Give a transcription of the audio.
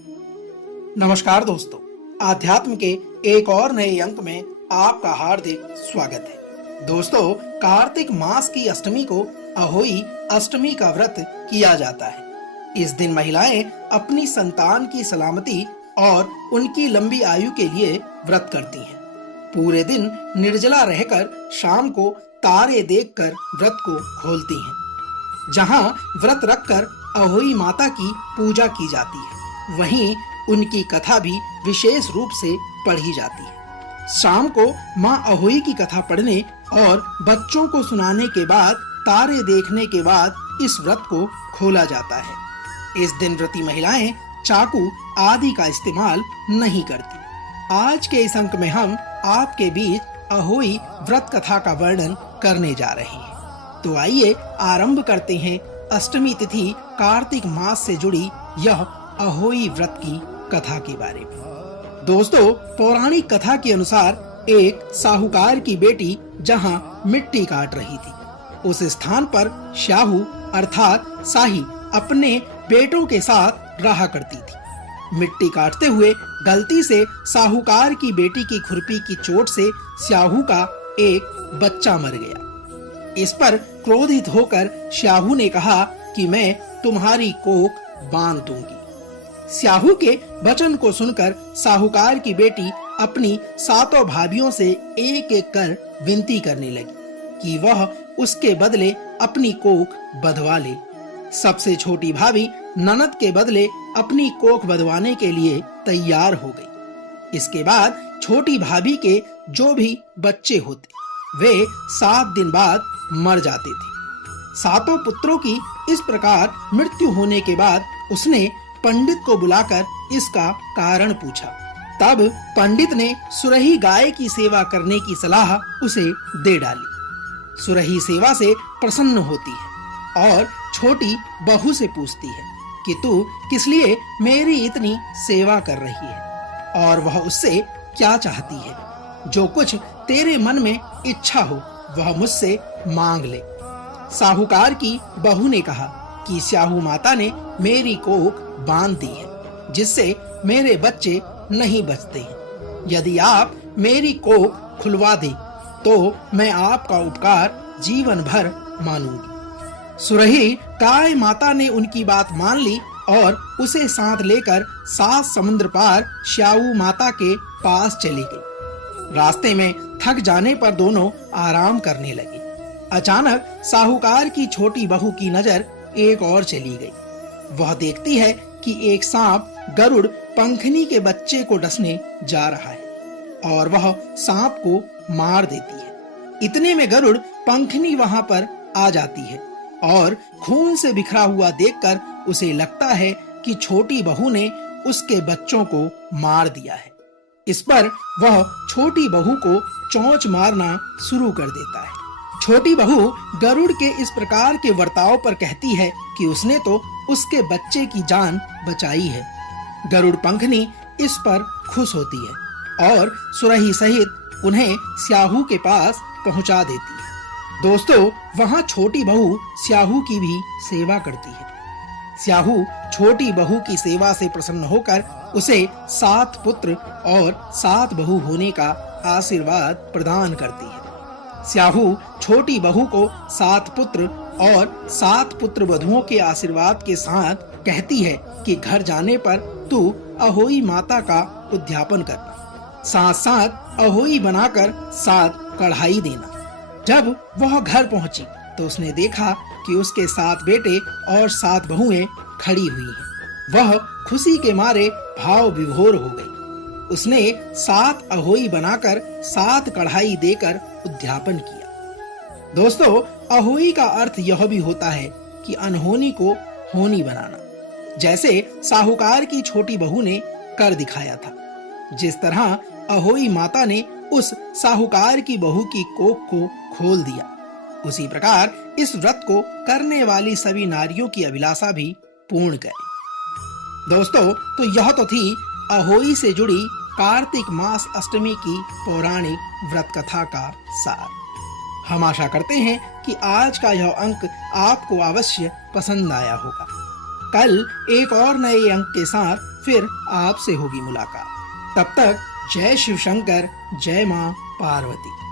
नमस्कार दोस्तों, आध्यात्म के एक और नए अंक में आपका हार्दिक स्वागत है। दोस्तों, कार्तिक मास की अष्टमी को अहोई अष्टमी का व्रत किया जाता है। इस दिन महिलाएं अपनी संतान की सलामती और उनकी लंबी आयु के लिए व्रत करती हैं। पूरे दिन निर्जला रहकर शाम को तारे देखकर व्रत को खोलती हैं। जहां व्रत रखकर अहोई माता की पूजा की जाती है, वहीं उनकी कथा भी विशेष रूप से पढ़ी जाती है। शाम को मां अहोई की कथा पढ़ने और बच्चों को सुनाने के बाद तारे देखने के बाद इस व्रत को खोला जाता है। इस दिन व्रती महिलाएं चाकू आदि का इस्तेमाल नहीं करती। आज के इस अंक में हम आपके बीच अहोई व्रत कथा का वर्णन करने जा रहे हैं। तो आइए आरंभ करते हैं अष्टमी तिथि कार्तिक मास से जुड़ी यह अहोई व्रत की कथा के बारे में। दोस्तों, पौराणिक कथा के अनुसार एक साहूकार की बेटी जहां मिट्टी काट रही थी, उस स्थान पर श्याहू अर्थात साही अपने बेटों के साथ रहा करती थी। मिट्टी काटते हुए गलती से साहूकार की बेटी की खुरपी की चोट से श्याहू का एक बच्चा मर गया। इस पर क्रोधित होकर श्याहू ने कहा कि मैं तुम्हारी कोख बांध दूंगी। श्याहू के वचन को सुनकर साहूकार की बेटी अपनी सातों भाभियों से एक एक कर विनती करने लगी कि वह उसके बदले अपनी कोख बंधवा ले। सबसे छोटी भाभी ननद के बदले अपनी कोख बंधवाने के लिए तैयार हो गई। इसके बाद छोटी भाभी के जो भी बच्चे होते वे 7 दिन बाद मर जाते थे। सातों पुत्रों की इस प्रकार मृत्यु होने के बाद उसने पंडित को बुलाकर इसका कारण पूछा। तब पंडित ने सुरही गाय की सेवा करने की सलाह उसे दे डाली। सुरही सेवा से प्रसन्न होती है और छोटी बहू से पूछती है कि तू किस लिए मेरी इतनी सेवा कर रही है और वह उससे क्या चाहती है। जो कुछ तेरे मन में इच्छा हो वह मुझसे मांग ले। साहूकार की बहू ने कहा कि स्याहू माता ने मेरी कोख बांध दी है, जिससे मेरे बच्चे नहीं बचते हैं। यदि आप मेरी कोख खुलवा दे तो मैं आपका उपकार जीवन भर मानूंगी। सुरही गाय माता ने उनकी बात मान ली और उसे साथ लेकर 7 समुद्र पार श्याहू माता के पास चली गई। रास्ते में थक जाने पर दोनों आराम करने लगे। अचानक साहूकार की छोटी बहू की नजर एक और चली गई। वह देखती है कि एक सांप गरुड़ पंखनी के बच्चे को डसने जा रहा है और वह सांप को मार देती है। इतने में गरुड़ पंखनी वहां पर आ जाती है और खून से बिखरा हुआ देखकर उसे लगता है कि छोटी बहू ने उसके बच्चों को मार दिया है। इस पर वह छोटी बहू को चोंच मारना शुरू कर देता है। छोटी बहू गरुड़ के इस प्रकार के वर्ताव पर कहती है कि उसने तो उसके बच्चे की जान बचाई है। गरुड़ पंखनी इस पर खुश होती है और सुरही सहित उन्हें स्याहू के पास पहुंचा देती है। दोस्तों, वहां छोटी बहू स्याहू की भी सेवा करती है। स्याहू छोटी बहू की सेवा से प्रसन्न होकर उसे 7 पुत्र और 7 बहू होने का आशीर्वाद प्रदान करती है। स्याहू छोटी बहू को 7 पुत्र और 7 पुत्र वधुओं के आशीर्वाद के साथ कहती है कि घर जाने पर तू अहोई माता का उद्यापन करना, साथ साथ अहोई बनाकर 7 कढ़ाई देना। जब वह घर पहुंची तो उसने देखा कि उसके 7 बेटे और 7 बहुएं खड़ी हुई हैं। वह खुशी के मारे भाव विभोर हो गई। उसने 7 अहोई बनाकर 7 कढ़ाई देकर उद्यापन किया। दोस्तों, अहोई का अर्थ यह भी होता है कि अनहोनी को होनी बनाना, जैसे साहूकार की छोटी बहू ने कर दिखाया था। जिस तरह अहोई माता ने उस साहूकार की बहू की कोख को खोल दिया, उसी प्रकार इस व्रत को करने वाली सभी नारियों की अभिलाषा भी पूर्ण करे। दोस्तों, तो यह तो थी अहोई से जुड़ी कार्तिक मास अष्टमी की पौराणिक व्रत कथा का सार। हम आशा करते हैं कि आज का यह अंक आपको अवश्य पसंद आया होगा। कल एक और नए अंक के साथ फिर आपसे होगी मुलाकात। तब तक जय शिव शंकर, जय मां पार्वती।